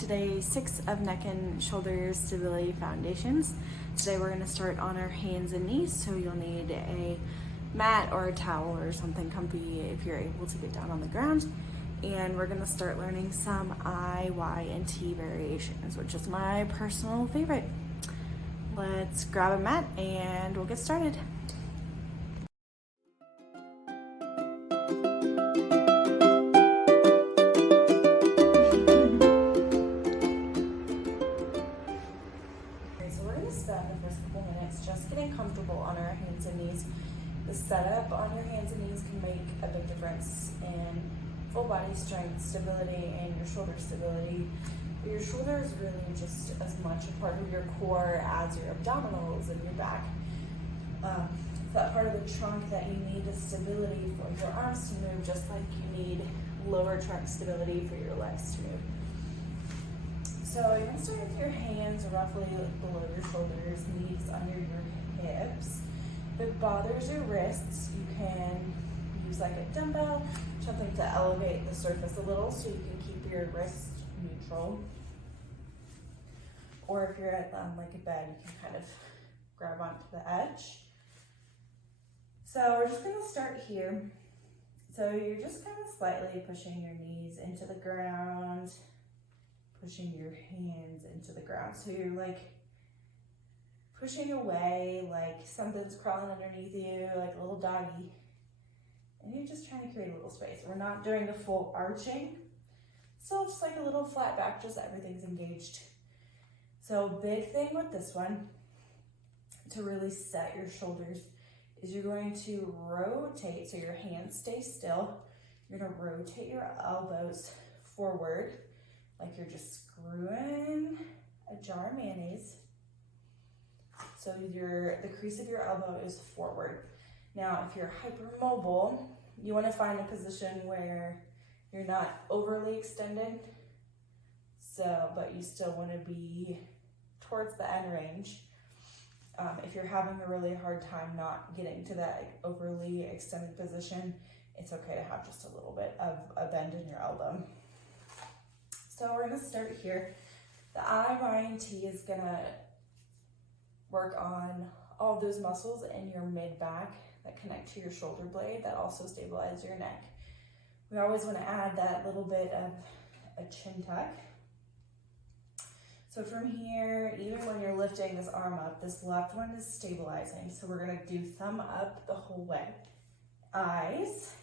to day 6 of neck and shoulder stability foundations. Today we're going to start on our hands and knees, so you'll need a mat or a towel or something comfy if you're able to get down on the ground. And we're going to start learning some I, Y, and T variations, which is my personal favorite. Let's grab a mat and we'll get started. Just getting comfortable on our hands and knees. The setup on your hands and knees can make a big difference in full body strength, stability, and your shoulder stability. But your shoulder is really just as much a part of your core as your abdominals and your back. It's that part of the trunk that you need the stability for your arms to move, just like you need lower trunk stability for your legs to move. So you're going to start with your hands roughly below your shoulders, knees under your hips. If it bothers your wrists, you can use like a dumbbell, something to elevate the surface a little so you can keep your wrist neutral. Or if you're at like a bed, you can kind of grab onto the edge. So we're just going to start here. So you're just kind of slightly pushing your knees into the ground, pushing your hands into the ground. So you're like pushing away like something's crawling underneath you, like a little doggy. And you're just trying to create a little space. We're not doing the full arching. So just like a little flat back, just everything's engaged. So big thing with this one, to really set your shoulders, is you're going to rotate, so your hands stay still. You're gonna rotate your elbows forward, like you're just screwing a jar of mayonnaise. So the crease of your elbow is forward. Now, if you're hypermobile, you want to find a position where you're not overly extended, but you still want to be towards the end range. If you're having a really hard time not getting to that overly extended position, it's okay to have just a little bit of a bend in your elbow. So we're going to start here. The I, Y, and T is going to work on all those muscles in your mid-back that connect to your shoulder blade that also stabilize your neck. We always want to add that little bit of a chin tuck. So from here, even when you're lifting this arm up, this left one is stabilizing. So we're going to do thumb up the whole way. Eyes.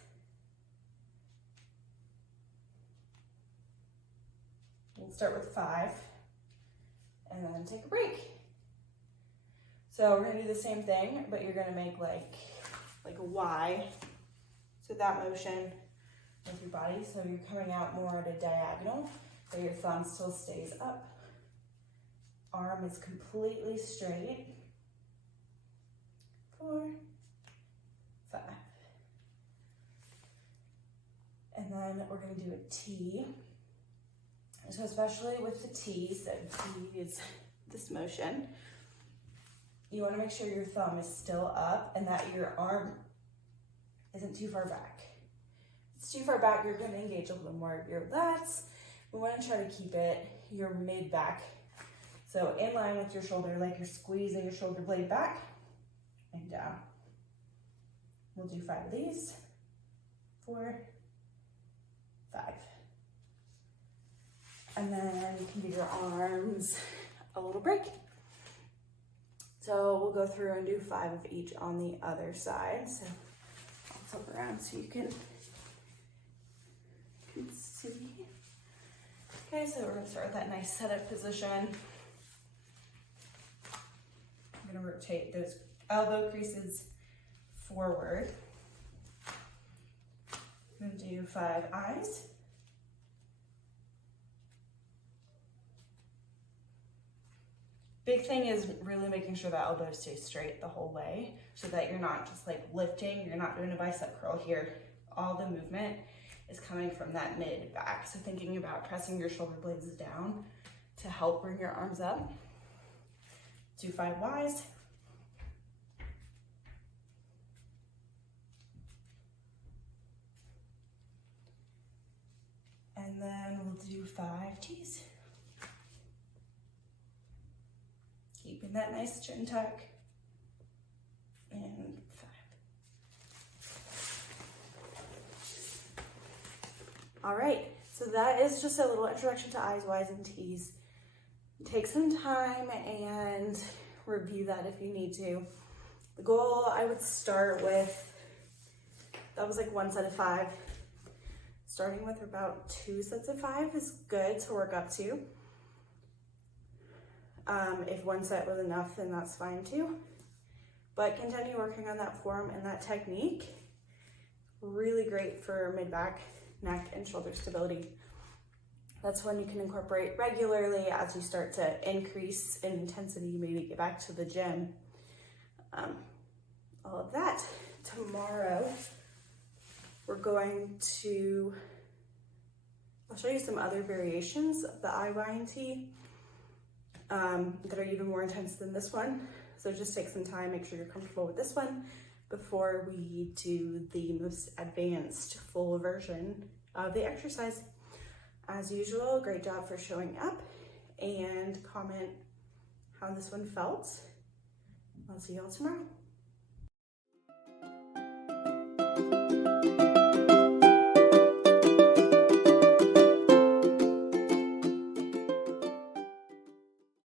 We'll start with 5 and then take a break. So we're gonna do the same thing, but you're gonna make like a Y. So that motion with your body. So you're coming out more at a diagonal, but your thumb still stays up. Arm is completely straight. 4, 5. And then we're gonna do a T. So especially with the T, so T is this motion, you want to make sure your thumb is still up and that your arm isn't too far back. If it's too far back, you're going to engage a little more of your lats. We want to try to keep it your mid-back. So in line with your shoulder, like you're squeezing your shoulder blade back and down. We'll do 5 of these. 4, 5. And then you can do your arms a little break. So we'll go through and do 5 of each on the other side. So I'll flip around so you can see. Okay, so we're gonna start with that nice setup position. I'm gonna rotate those elbow creases forward. I'm gonna do 5 eyes. Big thing is really making sure that elbow stays straight the whole way so that you're not just like lifting, you're not doing a bicep curl here. All the movement is coming from that mid back. So thinking about pressing your shoulder blades down to help bring your arms up. Do 5 Ys. And then we'll do 5 Ts. Getting that nice chin tuck. And 5. All right, so that is just a little introduction to eyes, Ys, and Ts. Take some time and review that if you need to. The goal, I would start with, that was like 1 set of 5. Starting with about 2 sets of 5 is good to work up to. If 1 set was enough, then that's fine too. But continue working on that form and that technique. Really great for mid-back, neck, and shoulder stability. That's one you can incorporate regularly as you start to increase in intensity, maybe get back to the gym. All of that. Tomorrow, we're going to, I'll show you some other variations of the I, Y, and T that are even more intense than this one. So just take some time, make sure you're comfortable with this one before we do the most advanced full version of the exercise. As usual, great job for showing up, and comment how this one felt. I'll see y'all tomorrow.